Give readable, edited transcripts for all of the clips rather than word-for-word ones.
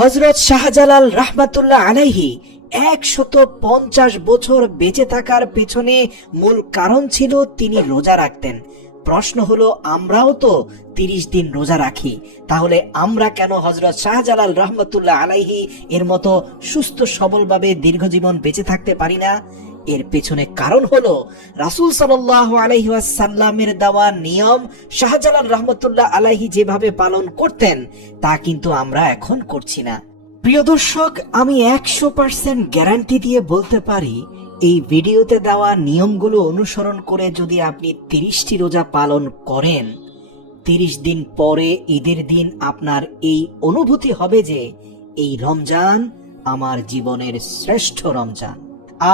হযরত শাহজালাল রাহমাতুল্লাহ আলাইহি ১৫০ বছর বেঁচে থাকার পেছনে মূল কারণ ছিল তিনি রোজা রাখতেন। প্রশ্ন হলো, আমরাও তো ৩০ দিন রোজা রাখি, তাহলে আমরা কেন হযরত শাহজালাল রাহমাতুল্লাহ আলাইহি এর মতো সুস্থ সবলভাবে দীর্ঘজীবন বেঁচে থাকতে পারি না? এর পেছনে কারণ হলো রাসূল সাল্লাল্লাহু আলাইহি ওয়াসাল্লামের দেওয়া নিয়ম শাহজালাল রাহমাতুল্লাহ আলাইহি যেভাবে পালন করতেন তা কিন্তু আমরা এখন করছি না। প্রিয় দর্শক, আমি ১০০% গ্যারান্টি দিয়ে বলতে পারি, এই ভিডিওতে দেওয়া নিয়মগুলো অনুসরণ করে যদি আপনি ৩০টি রোজা পালন করেন, ৩০ দিন পরে ঈদের দিন আপনার এই অনুভূতি হবে যে এই রমজান আমার জীবনের শ্রেষ্ঠ রমজান।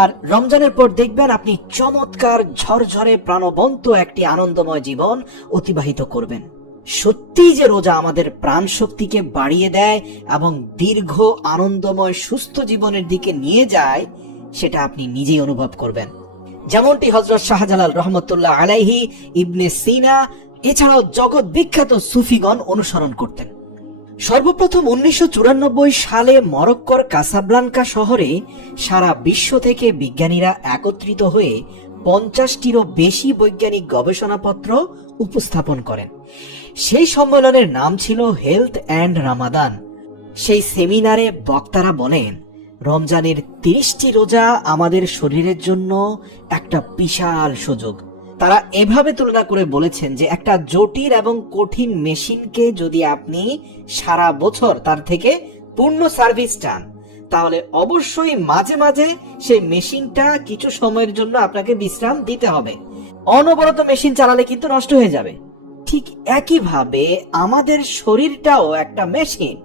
আর রমজানের পর দেখবেন আপনি চমৎকার ঝরঝরে প্রাণবন্ত একটি আনন্দময় জীবন অতিবাহিত করবেন। সত্যি যে রোজা আমাদের প্রাণ শক্তিকে বাড়িয়ে দেয় এবং দীর্ঘ আনন্দময় সুস্থ জীবনের দিকে নিয়ে যায়, সেটা আপনি নিজেই অনুভব করবেন। যেমনটি হযরত শাহজালাল রাহমাতুল্লাহ আলাইহি, ইবনে সিনা এছাড়াও জগৎ বিখ্যাত সুফিগণ অনুসরণ করতেন। সর্বপ্রথম ১৯৯৪ সালে মরক্কোর কাসাব্লাঙ্কা শহরে সারা বিশ্ব থেকে বিজ্ঞানীরা একত্রিত হয়ে ৫০টিরও বেশি বৈজ্ঞানিক গবেষণাপত্র উপস্থাপন করেন। সেই সম্মেলনের নাম ছিল হেলথ অ্যান্ড রামাদান। সেই সেমিনারে বক্তারা বলেন, রমজানের ৩০টি রোজা আমাদের শরীরের জন্য একটা বিশাল সুযোগ। তারা এভাবে তুলনা করে বলেছেন যে একটা জটিল এবং কঠিন মেশিনকে যদি আপনি সারা বছর তার থেকে পূর্ণ সার্ভিস চান, তাহলে অবশ্যই মাঝে মাঝে সেই মেশিনটা কিছু সময়ের জন্য আপনাকে বিশ্রাম দিতে হবে। অনবরত মেশিন চালালে কিন্তু নষ্ট হয়ে যাবে। ঠিক একইভাবে আমাদের শরীরটাও একটা মেশিন,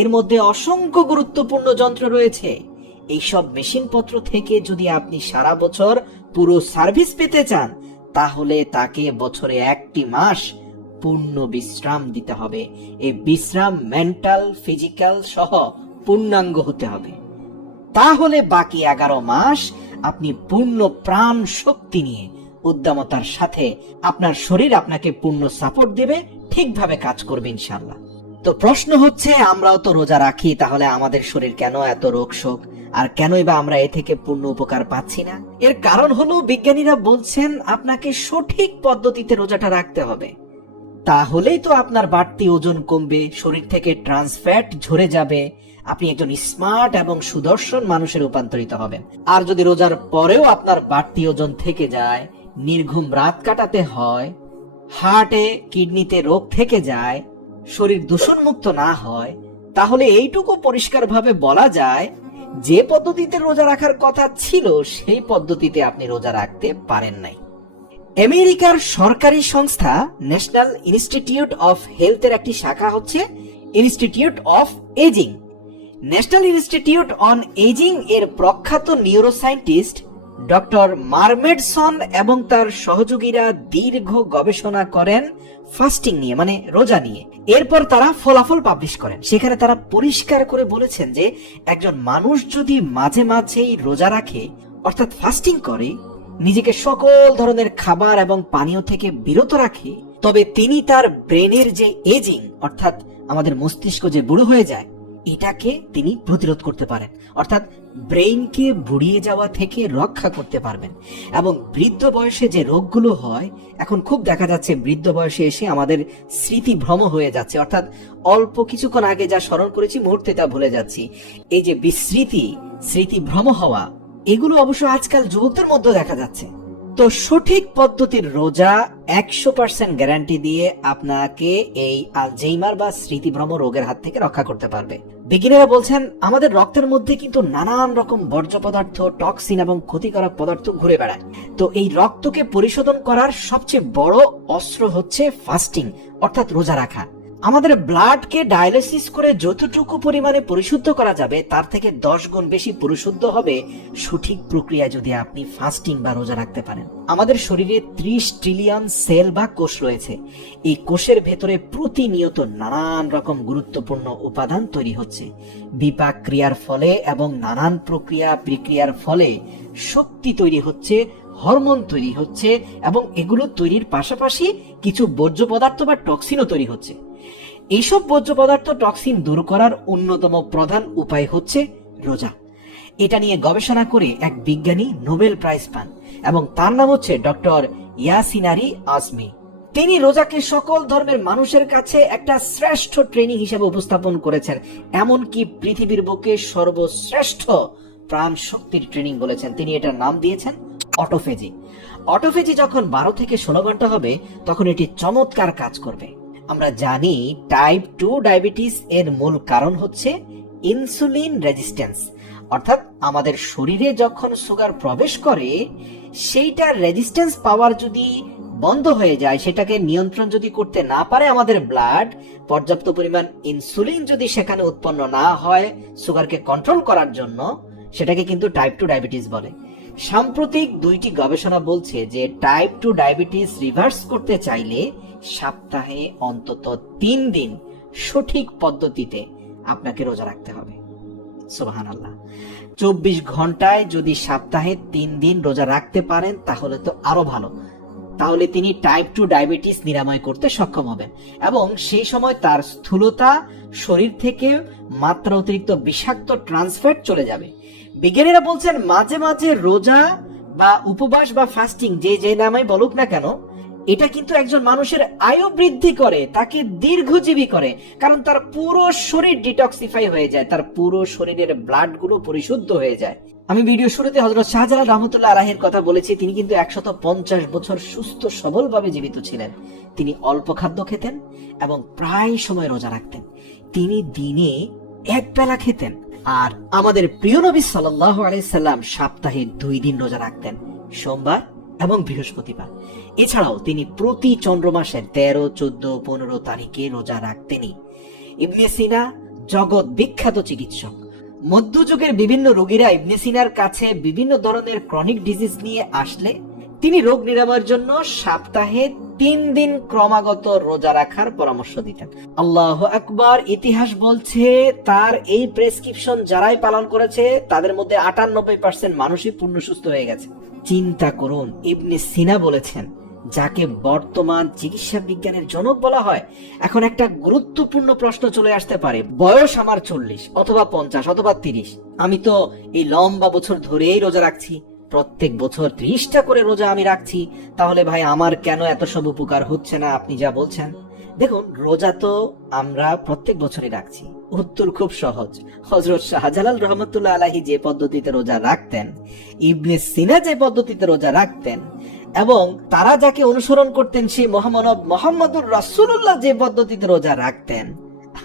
এর মধ্যে অসংখ্য গুরুত্বপূর্ণ যন্ত্র রয়েছে। এইসব মেশিনপত্র থেকে যদি আপনি সারা বছর পুরো সার্ভিস পেতে চান, তাহলে তাকে বছরে ১টি মাস পূর্ণ বিশ্রাম দিতে হবে। এই বিশ্রাম মেন্টাল, ফিজিক্যাল সহ পূর্ণাঙ্গ হতে হবে। তাহলে বাকি ১১ মাস আপনি পূর্ণ প্রাণ শক্তি নিয়ে উদ্দামতার সাথে আপনার শরীর আপনাকে পূর্ণ সাপোর্ট দেবে, ঠিকভাবে কাজ করবে ইনশাআল্লাহ। তো প্রশ্ন হচ্ছে, আমরাও তো রোজা রাখি, তাহলে আমাদের শরীর কেন এত রোগ শোক, আর কেনই বা আমরা এ থেকে পূর্ণ উপকার পাচ্ছি না? এর কারণ হলো বিজ্ঞানীরা বলছেন আপনাকে সঠিক পদ্ধতিতে রোজাটা রাখতে হবে। তাহলেই তো আপনার বাড়তি ওজন কমবে, শরীর থেকে ট্রান্স ফ্যাট ঝরে যাবে, আপনি একজন স্মার্ট এবং সুদর্শন মানুষে রূপান্তরিত হবেন। আর যদি রোজার পরেও আপনার বাড়তি ওজন থেকে যায়, নির্ঘুম রাত কাটাতে হয়, হার্টে কিডনিতে রোগ থেকে যায়, শরীর দূষণমুক্ত না হয়, তাহলে এইটুকু পরিষ্কারভাবে বলা যায় যে পদ্ধতিতে রোজা রাখার কথা ছিল সেই পদ্ধতিতে আপনি রোজা রাখতে পারেন নাই। আমেরিকার সরকারি সংস্থা ন্যাশনাল ইনস্টিটিউট অফ হেলথের একটি শাখা হচ্ছে institute of ageing. National institute on ageing এর প্রখ্যাত নিউরোসায়েন্টিস্ট ডক্টর মারমেডসন এবং তার সহযোগীরা দীর্ঘ গবেষণা করেন ফাস্টিং নিয়ে, মানে রোজা নিয়ে। এরপর তারা ফলাফল পাবলিশ করেন। সেখানে তারা পরিষ্কার করে বলেছেন যে একজন মানুষ যদি মাঝে মাঝেই রোজা রাখে, অর্থাৎ ফাস্টিং করে, নিজেকে সকল ধরনের খাবার এবং পানীয় থেকে বিরত রাখে, তবে তিনি তার ব্রেনের যে এজিং, অর্থাৎ আমাদের মস্তিষ্ক যে বুড়ো হয়ে যায়, এটাকে তিনি প্রতিরোধ করতে পারেন, অর্থাৎ ব্রেইনকে বুড়িয়ে যাওয়া থেকে রক্ষা করতে পারবেন। এবং বৃদ্ধ বয়সে যে রোগগুলো হয়, এখন খুব দেখা যাচ্ছে বৃদ্ধ বয়সে এসে আমাদের স্মৃতি ভ্রম হয়ে যাচ্ছে, অর্থাৎ অল্প কিছুক্ষণ আগে যা স্মরণ করেছি মুহূর্তে তা ভুলে যাচ্ছি। এই যে বিস্মৃতি, স্মৃতি ভ্রম হওয়া, এগুলো অবশ্য আজকাল যুবকদের মধ্যে দেখা যাচ্ছে। তো সঠিক পদ্ধতির রোজা ১০০% গ্যারান্টি দিয়ে আপনাকে এই আলঝেইমার বা স্মৃতিভ্রম রোগের হাত থেকে রক্ষা করতে পারবে। বিজ্ঞানীরা বলছেন আমাদের রক্তের মধ্যে কিন্তু নানান রকম বর্জ্য পদার্থ, টক্সিন এবং ক্ষতিকারক পদার্থ ঘুরে বেড়ায়। তো এই রক্তকে পরিশোধন করার সবচেয়ে বড় অস্ত্র হচ্ছে ফাস্টিং, অর্থাৎ রোজা রাখা। আমাদের ব্লাডকে ডায়ালিসিস করে যতটুকু পরিমাণে পরিশুদ্ধ করা যাবে, তার থেকে 10 গুণ বেশি পরিশুদ্ধ হবে সঠিক প্রক্রিয়ায় যদি আপনি ফাস্টিং বা রোজা রাখতে পারেন। আমাদের শরীরে 30 ট্রিলিয়ন সেল বা কোষ রয়েছে। এই কোষের ভেতরে প্রতিনিয়ত নানান রকম গুরুত্বপূর্ণ উপাদান তৈরি হচ্ছে। বিপাক ক্রিয়ার ফলে এবং নানান বিক্রিয়ার ফলে শক্তি তৈরি হচ্ছে, হরমোন তৈরি হচ্ছে, এবং এগুলো তৈরির পাশাপাশি কিছু বর্জ্য পদার্থ বা টক্সিনও তৈরি হচ্ছে। এইসব বর্জ্য পদার্থ টক্সিন দূর করার অন্যতম প্রধান উপায় হচ্ছে রোজা। এটা নিয়ে গবেষণা করে এক বিজ্ঞানী নোবেল প্রাইজ পান এবং তার নাম হচ্ছে ডক্টর ইয়াসিন আলী আজমি। তিনি রোজাকে সকল ধর্মের মানুষের কাছে একটা শ্রেষ্ঠ ট্রেনিং হিসেবে উপস্থাপন করেছেন, এমনকি পৃথিবীর বুকে সর্বশ্রেষ্ঠ প্রাণ শক্তির ট্রেনিং বলেছেন। তিনি এটার নাম দিয়েছেন অটোফেজি। অটোফেজি যখন 12 থেকে 16 ঘন্টা হবে তখন এটি চমৎকার কাজ করবে। আমরা জানি টাইপ 2 ডায়াবেটিস এর মূল কারণ হচ্ছে ইনসুলিন রেজিস্ট্যান্স, অর্থাৎ আমাদের শরীরে যখন সুগার প্রবেশ করে সেইটার রেজিস্ট্যান্স পাওয়ার যদি বন্ধ হয়ে যায়, সেটাকে নিয়ন্ত্রণ যদি করতে না পারে আমাদের ব্লাড, পর্যাপ্ত পরিমাণ ইনসুলিন যদি সেখানে উৎপন্ন না হয় সুগারকে কন্ট্রোল করার জন্য, সেটাকে কিন্তু টাইপ 2 ডায়াবেটিস বলে। সাম্প্রতিক 2টি গবেষণা বলছে যে টাইপ 2 ডায়াবেটিস রিভার্স করতে চাইলে সপ্তাহে অন্তত 3 দিন সঠিক পদ্ধতিতে আপনাকে রোজা রাখতে হবে। সুবহানাল্লাহ। 24 ঘন্টায় যদি সপ্তাহে 3 দিন রোজা রাখতে পারেন তাহলে তো আরো ভালো। তাহলে তিনি টাইপ 2 ডায়াবেটিস নিরাময় করতে সক্ষম হবেন এবং সেই সময় তার স্থূলতা, শরীর থেকে মাত্রা অতিরিক্ত বিষাক্ত ট্রান্সফ্যাট চলে যাবে। বিজ্ঞানীরা বলছেন মাঝে মাঝে রোজা বা উপবাস বা ফাস্টিং যে নামে বলুক না কেন, এটা কিন্তু একজন মানুষের আয়ু বৃদ্ধি করে, তাকে দীর্ঘজীবী করে, কারণ তার পুরো শরীর ডিটক্সিফাই হয়ে যায়, তার পুরো শরীরের ব্লাড গুলো পরিশুদ্ধ হয়ে যায়। আমি ভিডিও শুরুতে হযরত শাহজালাল রহমতুল্লাহ আলাইহির কথা বলেছি। তিনি কিন্তু 150 বছর সুস্থ সবলভাবে জীবিত ছিলেন। তিনি অল্প খাদ্য খেতেন এবং প্রায় সময় রোজা রাখতেন। তিনি দিনে এক বেলা খেতেন। আর আমাদের প্রিয় নবী সাল্লাল্লাহু আলাইহি সাল্লাম সপ্তাহে 2 দিন রোজা রাখতেন, সোমবার এবং বৃহস্পতিবার। এছাড়াও তিনি প্রতি চন্দ্র মাসের 13, 14, 15 তারিখে রোজা রাখতেনই। ইবনে সিনা জগৎ বিখ্যাত চিকিৎসক। মধ্যযুগের বিভিন্ন রোগীরা ইবনে সিনার কাছে বিভিন্ন ধরনের ক্রনিক ডিজিজ নিয়ে আসলে তিনি রোগ নিরাময়ের জন্য সপ্তাহে 3 দিন ক্রমাগত রোজা রাখার পরামর্শ দিতেন। আল্লাহু আকবার। ইতিহাস বলছে তার এই প্রেসক্রিপশন যারাই পালন করেছে তাদের মধ্যে 98% মানুষই পূর্ণ সুস্থ হয়ে গেছে। চিন্তা করুন, ইবনে সিনা বলেছেন, যাকে বর্তমান চিকিৎসা বিজ্ঞানের জনক বলা হয়। এখন একটা গুরুত্বপূর্ণ প্রশ্ন চলে আসতে পারে, বয়স আমার 40 অথবা 50 অথবা 30, আমি তো এই লম্বা বছর ধরেই রোজা রাখছি, প্রত্যেক বছর 30টা করে রোজা আমি রাখছি, তাহলে ভাই আমার কেন এত সব উপকার হচ্ছে না আপনি যা বলছেন? দেখুন, রোজা তো আমরা প্রত্যেক বছরই রাখছি। উত্তর খুব সহজ। হযরত শাহজালাল রহমতুল্লাহ আলাইহি যে পদ্ধতিতে রোজা রাখতেন, ইবনে সিনা যে পদ্ধতিতে রোজা রাখতেন, এবং তারা যাকে অনুসরণ করতেন সেই মহামানব মুহাম্মদুর রাসূলুল্লাহ যে পদ্ধতিতে রোজা রাখতেন,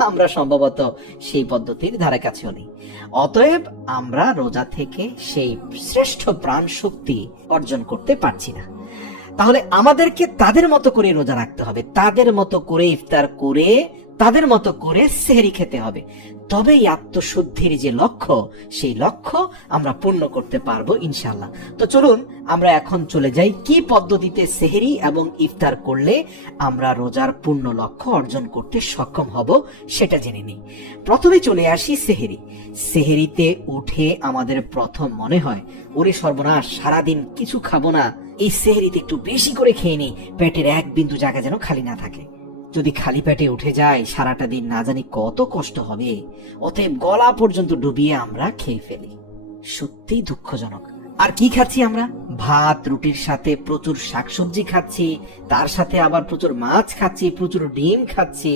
আমরা সম্ভবত সেই পদ্ধতির ধারে কাছেও নেই। অতএব আমরা রোজা থেকে সেই শ্রেষ্ঠ প্রাণ শক্তি অর্জন করতে পারছি না। তাহলে আমাদেরকে তাদের মতো করে রোজা রাখতে হবে, তাদের মতো করে ইফতার করে, তাদের মতো করে সেহরি খেতে হবে। তবেই আত্মশুদ্ধির যে লক্ষ্য, সেই লক্ষ্য আমরা পূর্ণ করতে পারবো ইনশাআল্লাহ। তো চলুন আমরা এখন চলে যাই কি পদ্ধতিতে সেহরি এবং ইফতার করলে আমরা রোজার পূর্ণ লক্ষ্য অর্জন করতে সক্ষম হব সেটা জেনে নিই। প্রথমে চলে আসি সেহরি। সেহরিতে উঠে আমাদের প্রথম মনে হয়, ওরে সর্বনাশ, সারাদিন কিছু খাবো না, এই সেহরিতে একটু বেশি করে খেয়ে নিই, পেটের এক বিন্দু জায়গা যেন খালি না থাকে। যদি খালি পেটে উঠে যায় সারাটা দিন না জানি কত কষ্ট হবে। অতএব গলা পর্যন্ত ডুবিয়ে আমরা খেয়ে ফেলি। সত্যিই দুঃখজনক। আর কি খাচ্ছি আমরা? ভাত রুটির সাথে প্রচুর শাকসবজি খাচ্ছি, তার সাথে আবার প্রচুর মাছ খাচ্ছি, প্রচুর ডিম খাচ্ছি,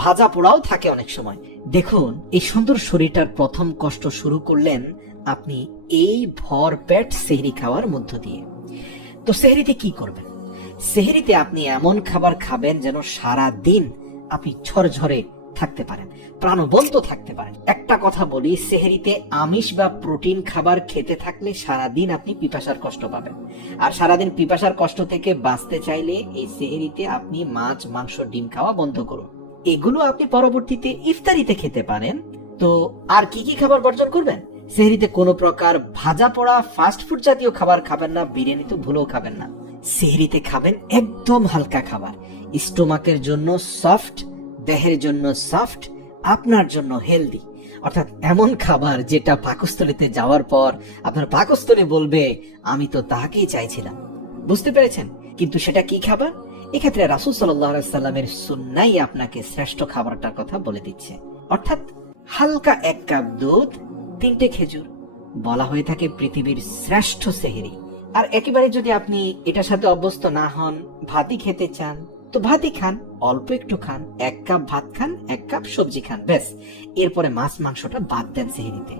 ভাজা পোড়াও থাকে অনেক সময়। দেখুন, এই সুন্দর শরীরটার প্রথম কষ্ট শুরু করলেন আপনি এই ভরপেট সেহরি খাওয়ার মধ্য দিয়ে। তো সেহরিতে কি করবেন? সেহরিতে আপনি এমন খাবার খাবেন যেন সারা দিন আপনি ঝরঝরে থাকতে পারেন, প্রাণবন্ত থাকতে পারেন। একটা কথা বলি, সেহরিতে আমিষ বা প্রোটিন খাবার খেতে থাকলে সারা দিন আপনি পিপাসার কষ্ট পাবেন। আর সারাদিন পিপাসার কষ্ট থেকে বাঁচতে চাইলে এই সেহরিতে আপনি মাছ, মাংস, ডিম খাওয়া বন্ধ করুন। এগুলো আপনি পরবর্তীতে ইফতারিতে খেতে পারেন। তো আর কি কি খাবার বর্জন করবেন? সেহরিতে কোনো প্রকার ভাজা পোড়া ফাস্ট ফুড জাতীয় খাবার খাবেন না, বিরিয়ানি তো ভুলেও খাবেন না। সেহরিতে খাবেন একদম হালকা খাবার, স্টোমাকের জন্য সফট, দেহের জন্য সফট, আপনার জন্য হেলদি। অর্থাৎ এমন খাবার যেটা পাকস্থলীতে যাওয়ার পর আপনার পাকস্থলী বলবে আমি তো তাকেই চাইছিলাম। বুঝতে পেরেছেন? কিন্তু সেটা কি খাবার? এক্ষেত্রে রাসূল সাল্লাল্লাহু আলাইহি সাল্লামের সুন্নাহই আপনাকে শ্রেষ্ঠ খাবারটার কথা বলে দিচ্ছে, অর্থাৎ হালকা 1 কাপ দুধ, 3টে খেজুর বলা হয়ে থাকে পৃথিবীর শ্রেষ্ঠ সেহরি। আর একেবারে যদি আপনি এটার সাথে অভ্যস্ত না হন, ভাতই খেতে চান, তো ভাতই খান, অল্প একটু খান, 1 কাপ ভাত খান, 1 কাপ সবজি খান, ব্যাস। এরপরে মাছ মাংসটা বাদ দেন সেহরিতে।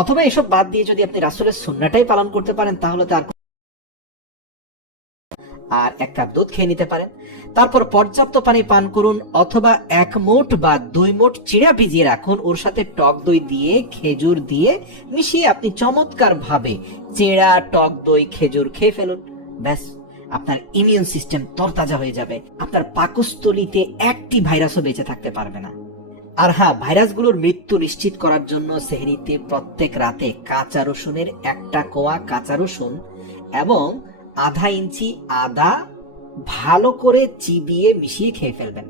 অথবা এসব বাদ দিয়ে যদি আপনি রাসূলের সুন্নাহটাই পালন করতে পারেন, তাহলে তার আর 1 কাপ দুধ খেয়ে নিতে পারেন। তারপর পর্যাপ্ত পানি পান করুন, অথবা 1 মুঠ বা 2 মুঠ চিড়া ভিজিয়ে রাখুন, ওর সাথে টক দই দিয়ে, খেজুর দিয়ে মিশিয়ে আপনি চমৎকার ভাবে চিড়া, টক দই, খেজুর খেয়ে ফেলুন, ব্যাস। আপনার ইমিউন সিস্টেম তরতাজা হয়ে যাবে, আপনার পাকস্থলীতে একটি ভাইরাসও বেঁচে থাকতে পারবে না। আর হ্যাঁ, ভাইরাসগুলোর মৃত্যু নিশ্চিত করার জন্য সেহরিতে প্রত্যেক রাতে কাঁচা রসুনের 1টা কোয়া কাঁচা রসুন এবং আধা ইঞ্চি আদা ভালো করে চিবিয়ে মিশিয়ে খেয়ে ফেলবেন।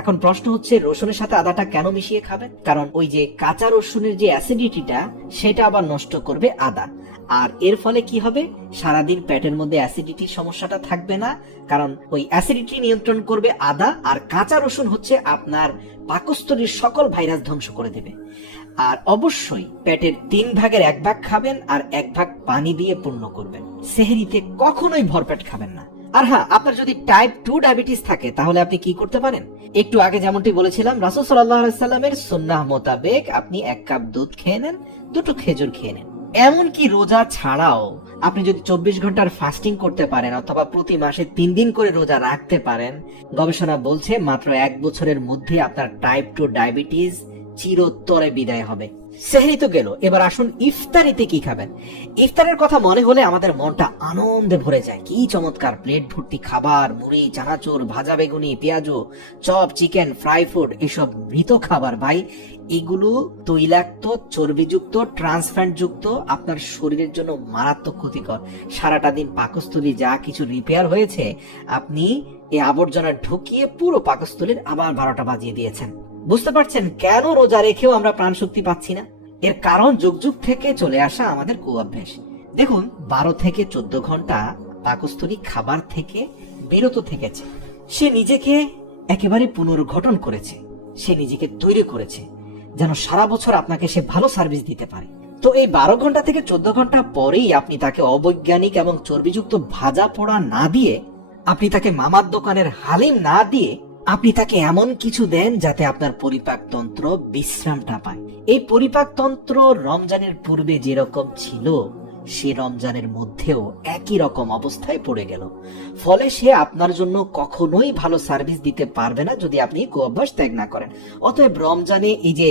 এখন প্রশ্ন হচ্ছে, রসুনের সাথে আদাটা কেন মিশিয়ে খাবেন? কারণ ওই যে কাঁচা রসুনের যে অ্যাসিডিটিটা, সেটা আবার নষ্ট করবে আদা। আর এর ফলে কি হবে, সারাদিন পেটের মধ্যে অ্যাসিডিটির সমস্যাটা থাকবে না, কারণ ওই অ্যাসিডিটি নিয়ন্ত্রণ করবে আদা। আর কাঁচা রসুন হচ্ছে আপনার পাকস্থলীর সকল ভাইরাস ধ্বংস করে দেবে। আর অবশ্যই পেটের 3 ভাগের 1 ভাগ খাবেন, আর 1 ভাগ পানি দিয়ে পূর্ণ করবেন। সেহরিতে কখনোই ভরপেট খাবেন না। আর হ্যাঁ, আপনার যদি টাইপ 2 ডায়াবেটিস থাকে, তাহলে আপনি কি করতে পারেন? একটু আগে যেমনটি বলেছিলাম, রাসূল সাল্লাল্লাহু আলাইহি সাল্লামের সুন্নাহ মোতাবেক আপনি 1 কাপ দুধ খেয়ে নেন, 2টো খেজুর খেয়ে নেন। এমনকি রোজা ছাড়াও আপনি যদি 24 ঘন্টার ফাস্টিং করতে পারেন, অথবা প্রতি মাসে 3 দিন করে রোজা রাখতে পারেন, গবেষণা বলছে মাত্র 1 বছরের মধ্যে আপনার টাইপ 2 ডায়াবেটিস চিরতরে বিদায় হবে। সেহরি তো গেল, এবার আসুন ইফতারিতে কি খাবেন। ইফতারের কথা মনে হলে আমাদের মনটা আনন্দে ভরে যায়। কি চমৎকার প্লেট ভর্তি খাবার, মুড়ি, চানাচুর, ভাজা বেগুনি, পেঁয়াজু, চপ, চিকেন, ফ্রাই ফুড, এসব মৃত খাবার ভাই। এগুলো তৈলাক্ত, চর্বিযুক্ত, ট্রান্সফ্যাট যুক্ত, আপনার শরীরের জন্য মারাত্মক ক্ষতিকর। সারাটা দিন পাকস্থলী যা কিছু রিপেয়ার হয়েছে, আপনি এই আবর্জনা ঢুকিয়ে পুরো পাকস্থলীর আবার 12টা বাজিয়ে দিয়েছেন। বুঝতে পারছেন কেন রোজা রেখেও আমরা প্রাণ শক্তি পাচ্ছি না? এর কারণ যুগ যুগ থেকে চলে আসা আমাদের কুঅভ্যাস। দেখুন, 12 থেকে 14 ঘন্টা পাকস্থলী খাবার থেকে বিরত থেকেছে। সে নিজেকে একেবারে পুনর্গঠন করেছে, সে নিজেকে তৈরি করেছে যেন সারা বছর আপনাকে সে ভালো সার্ভিস দিতে পারে। তো এই 12 ঘন্টা থেকে 14 ঘন্টা পরেই আপনি তাকে অবৈজ্ঞানিক এবং চর্বিযুক্ত ভাজা পোড়া না দিয়ে, আপনি তাকে মামার দোকানের হালিম না দিয়ে, আপনি তাকে এমন কিছু দেন যাতে আপনার পরিপাকতন্ত্র বিশ্রামটা পায়। এই পরিপাকতন্ত্র রমজানের পূর্বে যেরকম ছিল, সে রমজানের মধ্যেও একই রকম অবস্থায় পড়ে গেল। ফলে সে আপনার জন্য কখনোই ভালো সার্ভিস দিতে পারবে না যদি আপনি কুঅভ্যাস ত্যাগ না করেন। অতএব রমজানে এই যে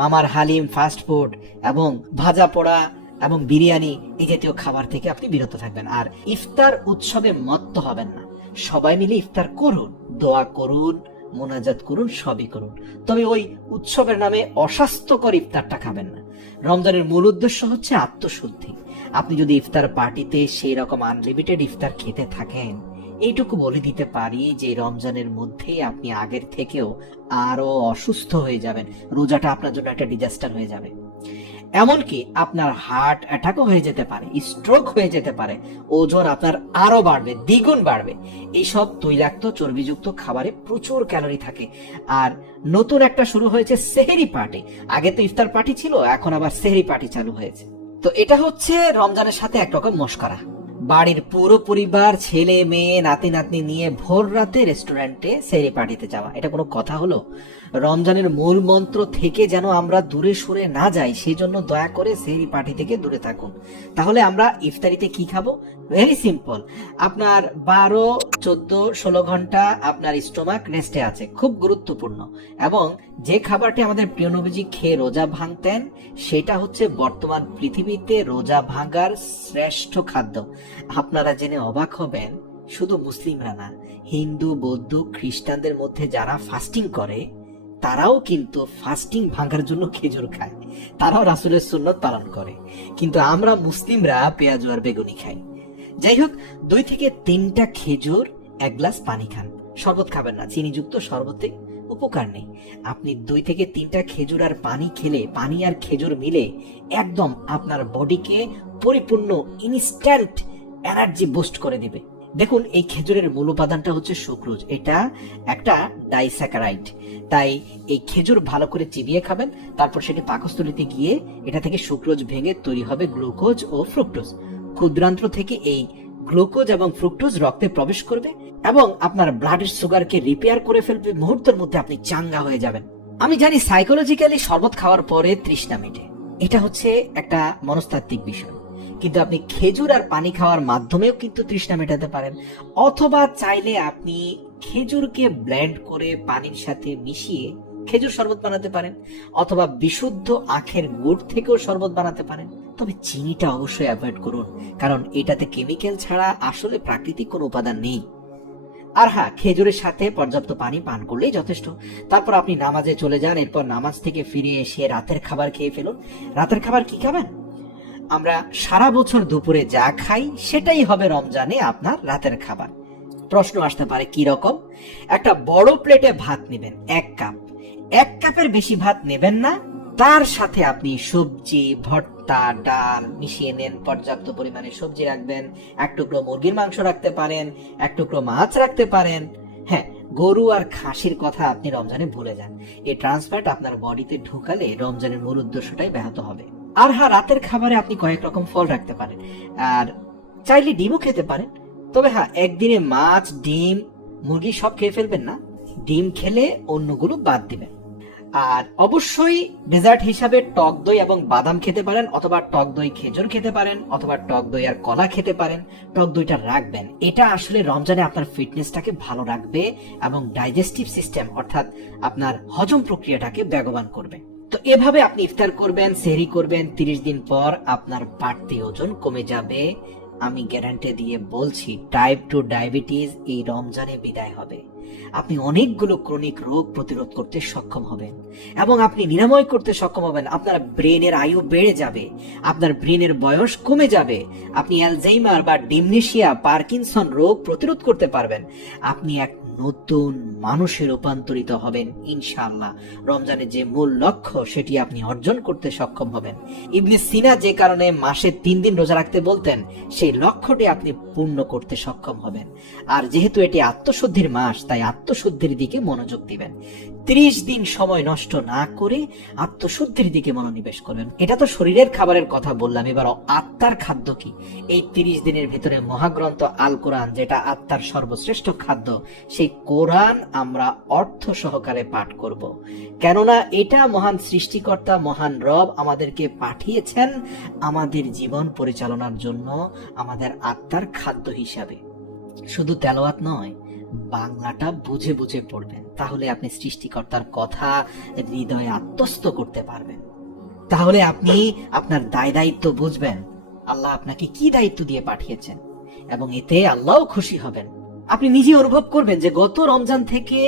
মামার হালিম, ফাস্ট ফুড এবং ভাজা পোড়া এবং বিরিয়ানি, এই জাতীয় খাবার থেকে আপনি বিরত থাকবেন। আর ইফতার উৎসবে মত্ত হবেন না। সবাই মিলে ইফতার করুন, দোয়া করুন, মোনাজাত করুন, সবই করুন, তবে ওই উৎসবের নামে অস্বাস্থ্যকর ইফতারটা খাবেন না। রমজানের মূল উদ্দেশ্য হচ্ছে আত্মশুদ্ধি। আপনি যদি ইফতার পার্টিতে সেই রকম আনলিমিটেড ইফতার খেতে থাকেন, এইটুকু বলে দিতে পারি যে রমজানের মধ্যে আপনি আগের থেকেও আরো অসুস্থ হয়ে যাবেন। রোজাটা আপনার জন্য একটা ডিজাস্টার হয়ে যাবে। এমনকি আপনার হার্ট অ্যাটাকও হয়ে যেতে পারে, স্ট্রোক হয়ে যেতে পারে, ওজন আপনার আরো বাড়বে, দ্বিগুণ বাড়বে। এইসব তৈলাক্ত চর্বিযুক্ত খাবারে প্রচুর ক্যালোরি থাকে। আর নতুন একটা শুরু হয়েছে সেহরি পার্টি। আগে তো ইফতার পার্টি ছিল, এখন আবার সেহরি পার্টি চালু হয়েছে। তো এটা হচ্ছে রমজানের সাথে একরকম মশকরা। বাড়ির পুরো পরিবার, ছেলে মেয়ে, নাতি নাতনি নিয়ে ভোর রাতে রেস্টুরেন্টে সেহরি পার্টিতে যাওয়া, এটা কোনো কথা হলো? রমজানের মূল মন্ত্র থেকে যেন আমরা দূরে সরে না যাই, সেই জন্য দয়া করে সেহরি পার্টি থেকে দূরে থাকুন। তাহলে আমরা ইফতারিতে কি খাবো? Very simple. আপনার 12, 14, 16 ঘন্টা আপনার স্টোমাক রেস্টে আছে, খুব গুরুত্বপূর্ণ। এবং যে খাবারটি আমাদের প্রিয় নবীজি খেয়ে রোজা ভাঙতেন, সেটা হচ্ছে বর্তমান পৃথিবীতে রোজা ভাঙার শ্রেষ্ঠ খাদ্য। আপনারা জেনে অবাক হবেন, শুধু মুসলিমরা না, হিন্দু, বৌদ্ধ, খ্রিস্টানদের মধ্যে যারা ফাস্টিং করে, তারাও কিন্তু ফাস্টিং ভাঙার জন্য খেজুর খায়। তারাও রাসূলের সুন্নত পালন করে। কিন্তু আমরা মুসলিমরা পেঁয়াজু আর বেগুনি খাই। যাই হোক, 2 থেকে 3টা খেজুর, 1 গ্লাস পানি খান। শরবত খাবেন না, চিনিযুক্ত শরবতে উপকার নেই। আপনি 2 থেকে 3টা খেজুর আর পানি খেলে, পানি আর খেজুর মিলে একদম আপনার বডিকে পরিপূর্ণ ইনস্ট্যান্ট এনার্জি বুস্ট করে দিবে। দেখুন, এই খেজুরের মূল উপাদানটা হচ্ছে সুক্রোজ। এটা একটা ডাইস্যাকারাইড। তাই এই খেজুর ভালো করে চিবিয়ে খাবেন, তারপর সেটি পাকস্থলীতে গিয়ে এটা থেকে সুক্রোজ ভেঙে তৈরি হবে গ্লুকোজ ও ফ্রুক্টোজ। ক্ষুদ্রান্ত্র থেকে এই গ্লুকোজ এবং ফ্রুক্টোজ রক্তে প্রবেশ করবে এবং আপনার ব্লাডের সুগারকে রিপেয়ার করে ফেলবে। মুহূর্তের মধ্যে আপনি চাঙ্গা হয়ে যাবেন। আমি জানি সাইকোলজিক্যালি শরবত খাওয়ার পরে তৃষ্ণা মেটে, এটা হচ্ছে একটা মনস্তাত্ত্বিক বিষয়, কিন্তু আপনি খেজুর আর পানি খাওয়ার মাধ্যমেও কিন্তু তৃষ্ণা মেটাতে পারেন। অথবা চাইলে আপনি খেজুরকে ব্লেন্ড করে পানির সাথে মিশিয়ে খেজুর শরবত বানাতে পারেন, অথবা বিশুদ্ধ আখের গুড় থেকেও শরবত বানাতে পারেন। তবে চিনিটা অবশ্যই অ্যাভয়েড করুন, কারণ এটাতে কেমিক্যাল ছাড়া আসলে প্রাকৃতিক কোনো উপাদান নেই। আর হ্যাঁ, খেজুরের সাথে পর্যাপ্ত পানি পান করলেই যথেষ্ট। তারপর আপনি নামাজে চলে যান, এরপর নামাজ থেকে ফিরে এসে রাতের খাবার খেয়ে ফেলুন। রাতের খাবার কি খাবেন? আমরা সারা বছর দুপুরে যা খাই সেটাই হবে রমজানে আপনার রাতের খাবার। প্রশ্ন আসতে পারে কি রকম? একটা বড় প্লেটে ভাত নেবেন, 1 কাপ। 1 কাপের বেশি ভাত নেবেন না। তার সাথে আপনি সবজি, ভর্তা, ডাল মিশিয়ে নেন। পর্যাপ্ত পরিমাণে সবজি রাখবেন, 1 টুকরো মুরগির মাংস রাখতে পারেন, 1 টুকরো মাছ রাখতে পারেন। হ্যাঁ, গরু আর খাসির কথা আপনি রমজানে ভুলে যান। এই ট্রান্সফ্যাট আপনার বডিতে ঢুকালে রমজানের মূল উদ্দেশ্যটাই ব্যাহত হবে। আর হ্যাঁ, রাতের খাবারে আপনি কয়েক রকম ফল রাখতে পারেন, আর চাইলে ডিমও খেতে পারেন। তবে হ্যাঁ, একদিনে মাছ, ডিম, মুরগি সব খেয়ে ফেলবেন না। ডিম খেলে অন্যগুলো বাদ দিবেন। আর অবশ্যই ডেজার্ট হিসাবে টক দই এবং বাদাম খেতে পারেন, অথবা টক দই খেজুর খেতে পারেন, অথবা টক দই আর কলা খেতে পারেন। টক দইটা রাখবেন, এটা আসলে রমজানে আপনার ফিটনেসটাকে ভালো রাখবে এবং ডাইজেস্টিভ সিস্টেম অর্থাৎ আপনার হজম প্রক্রিয়াটাকে বেগবান করবে। তো এভাবে আপনি ইফতার করবেন, সেহরি করবেন, 30 দিন পর আপনার বাড়তি ওজন কমে যাবে। আমি গ্যারান্টি দিয়ে বলছি, টাইপ 2 ডায়াবেটিস এই রমজানে বিদায় হবে। আপনি অনেকগুলো ক্রনিক রোগ প্রতিরোধ করতে সক্ষম হবেন এবং আপনি নিরাময় করতে সক্ষম হবেন। আপনার ব্রেনের আয়ু বেড়ে যাবে, আপনার ব্রেনের বয়স কমে যাবে, আপনি অ্যালজাইমার বা ডিমনেশিয়া, পার্কিনসন রোগ প্রতিরোধ করতে পারবেন। আপনি এক নতুন মানুষে রূপান্তরিত হবেন ইনশাআল্লাহ। রমজানের যে মূল লক্ষ্য সেটি আপনি অর্জন করতে সক্ষম হবেন। ইবনে সিনা যে কারণে মাসে 3 দিন রোজা রাখতে বলতেন, সেই লক্ষ্যটি আপনি পূর্ণ করতে সক্ষম হবেন। আর যেহেতু এটি আত্মশুদ্ধির মাস, তাই আত্মশুদ্ধির দিকে মনোযোগ দিবেন। 30 দিন সময় নষ্ট না করে আত্মশুদ্ধির দিকে মনোনিবেশ করবেন। এটা তো শরীরের খাবারের কথা বললাম, এবার আত্মার খাদ্য কি? এই 30 দিনের ভিতরে মহাগ্রন্থ আল কোরআন, যেটা আত্মার সর্বশ্রেষ্ঠ খাদ্য, সেই কোরআন আমরা অর্থ সহকারে পাঠ করব। কেননা এটা মহান সৃষ্টিকর্তা, মহান রব আমাদেরকে পাঠিয়েছেন আমাদের জীবন পরিচালনার জন্য, আমাদের আত্মার খাদ্য হিসাবে। শুধু তেলাওয়াত নয়, বাংলাটা বুঝে বুঝে পড়বেন, তাহলে আপনি সৃষ্টিকর্তার কথা হৃদয়ে আত্মস্থ করতে পারবেন। তাহলে আপনি আপনার দায় দায়িত্ব বুঝবেন, আল্লাহ আপনাকে কি দায়িত্ব দিয়ে পাঠিয়েছেন, এবং এতে আল্লাহও খুশি হবেন। আপনি নিজে অনুভব করবেন যে গত রমজান থেকে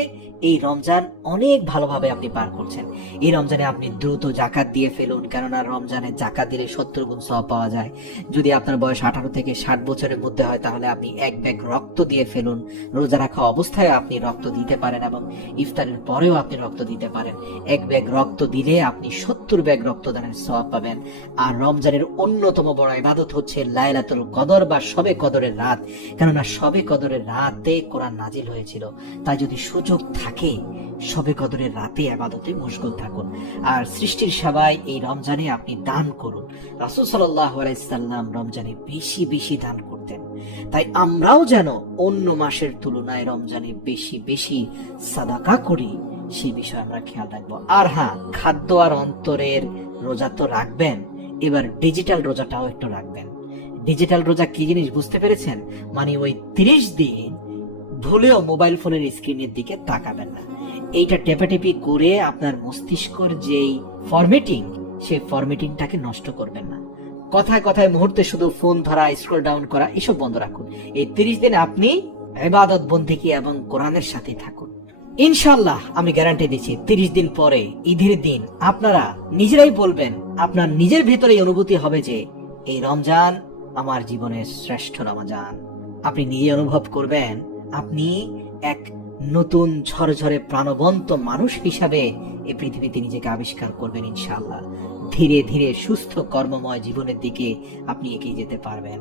এই রমজান অনেক ভালোভাবে আপনি পার করছেন। এই রমজানে আপনি দ্রুত জাকাত দিয়ে ফেলুন, কেননা রমজানে জাকাত দিলে 70 গুণ সওয়াব পাওয়া যায়। যদি আপনার বয়স 18 থেকে 60 বছরের মধ্যে হয়, তাহলে আপনি 1 ব্যাগ রক্ত দিয়ে ফেলুন। রোজা রাখা অবস্থায় আপনি রক্ত দিতে পারেন এবং ইফতারের পরেও আপনি রক্ত দিতে পারেন। 1 ব্যাগ রক্ত দিলে আপনি 70 ব্যাগ রক্তদানের সওয়াব পাবেন। আর রমজানের অন্যতম বড় ইবাদত হচ্ছে লাইলাতুল কদর বা শবে কদরের রাত, কেননা শবে কদরের রাতে কোরআন নাজিল হয়েছিল। তাই যদি সুযোগ থাকে, শবে কদরের রাতে ইবাদতে মশগুল থাকুন। আর সৃষ্টির সবাই এই রমজানে আপনি দান করুন। রাসূল সাল্লাল্লাহু আলাইহি সাল্লাম রমজানে বেশি বেশি দান করতেন। তাই আমরাও যেন অন্য মাসের তুলনায় রমজানে বেশি বেশি সাদাকা করি, সেই বিষয়ে আমরা খেয়াল রাখবো। আর হ্যাঁ, খাদ্য আর অন্তরের রোজা তো রাখবেন, এবার ডিজিটাল রোজাটাও একটু রাখবেন। ডিজিটাল রোজা কি জিনিস বুঝতে পেরেছেন? মানে ওই 30 দিন ভুলেও মোবাইল ফোনের স্ক্রিনের দিকে তাকাবেন না। এইটা টেপাটেপি করে আপনার মস্তিষ্কর যেই ফরম্যাটিং, সেই ফরম্যাটিংটাকে নষ্ট করবেন না। কথায় কথায় মুহূর্তে শুধু ফোন ধরা, স্ক্রল ডাউন করা, এসব বন্ধ রাখুন। এই 30 দিন আপনি ইবাদত, বন্দেগী এবং কোরআনের সাথে থাকুন। ইনশাআল্লাহ আমি গ্যারান্টি দিচ্ছি, 30 দিন পরে ঈদের দিন আপনারা নিজেরাই বলবেন, আপনার নিজের ভেতরে অনুভূতি হবে যে এই রমজান আমার জীবনের শ্রেষ্ঠ রমজান। আপনি নিজে অনুভব করবেন আপনি এক নতুন ঝরঝরে প্রাণবন্ত মানুষ হিসাবে এই পৃথিবীতে নিজেকে আবিষ্কার করবেন ইনশাআল্লাহ। ধীরে ধীরে সুস্থ কর্মময় জীবনের দিকে আপনি এগিয়ে যেতে পারবেন।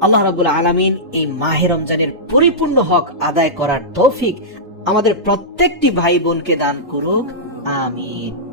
আল্লাহ রাব্বুল আলামিন এই মাহে রমজানের পরিপূর্ণ হক আদায় করার তৌফিক আমাদের প্রত্যেকটি ভাই বোনকে দান করুক, আমিন।